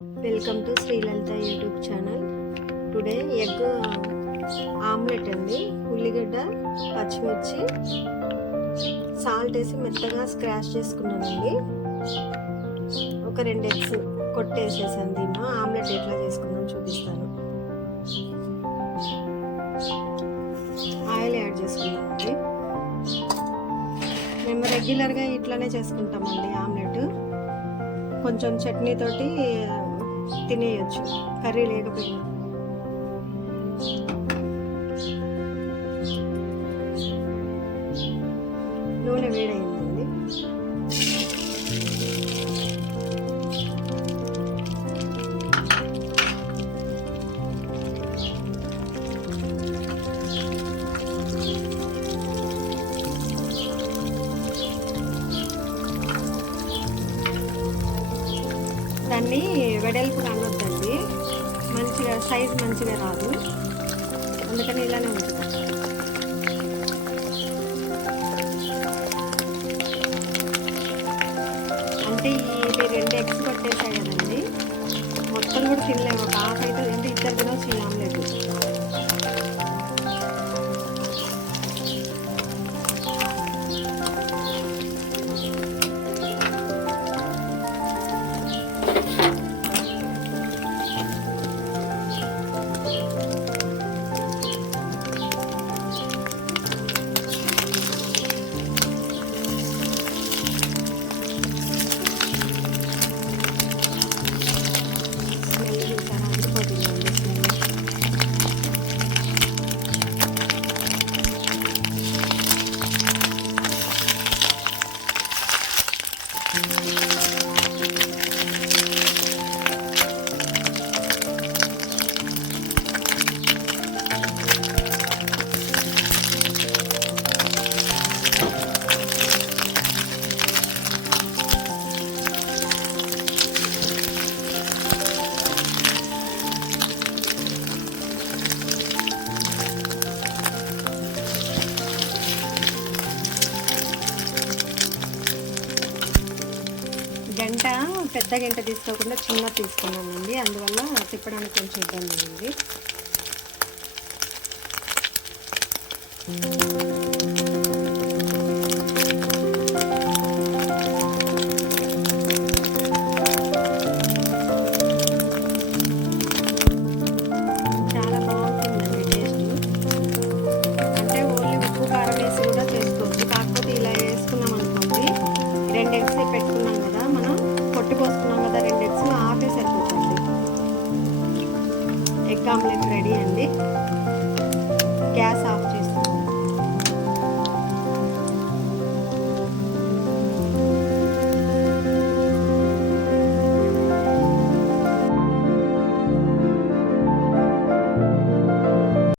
Welcome to Sri Lalitha YouTube channel. Today egg omelette అండి. ఉల్లిగడ్డ, పచ్చిమిర్చి, సాల్ట్ వేసి మెత్తగా స్క్రాచ్ చేసుకున్నానండి. ఒక 2 ఎగ్స్ కొట్టేసేసాను. దీన్ని ఆమ్లెట్ ఎట్లా చేసుకుందాం చూపిస్తాను. ఆయిల్ యాడ్ చేసుకున్నామండి. మేము రెగ్యులర్గా ఇట్లానే చేసుకుంటామండి ఆమ్లెట్. కొంచెం చట్నీతోటి తినేయచ్చు, కర్రీ లేకపోయినా. నూనె వేడైందండి. దాన్ని వెడల్పుగా అనొద్దండి, మంచిగా సైజ్ మంచిగా రాదు, అందుకని ఇలానే ఉంటుంది. అంటే ఇది 2 ఎగ్స్ కొట్టేసాయి కదండి, మొత్తం కూడా తినలేము. ఒక హాఫ్ అయితే అంటే ఇద్దరు తినొచ్చు ఈ ఆమ్లెట్. గంట పెద్ద గంట తీసుకోకుండా చిన్న తీసుకున్నానండి, అందువల్ల తిప్పడానికి కొంచెం ఇబ్బంది అయింది. చాలా బాగుంటుందండి టేస్ట్. అంటే ఓన్లీ ఉప్పు కారం వేసి కూడా చేసుకోవచ్చు. కాకపోతే ఇలా వేసుకున్నాం అనుకోండి, 2 ఎగ్స్ పెట్టుకున్నాం కదా, మనం పోసుకున్నాం కదా, 2 ఎగ్స్ హాఫే సరిపోతుంది. ఎగ్ ఆమ్లెట్ రెడీ అండి. గ్యాస్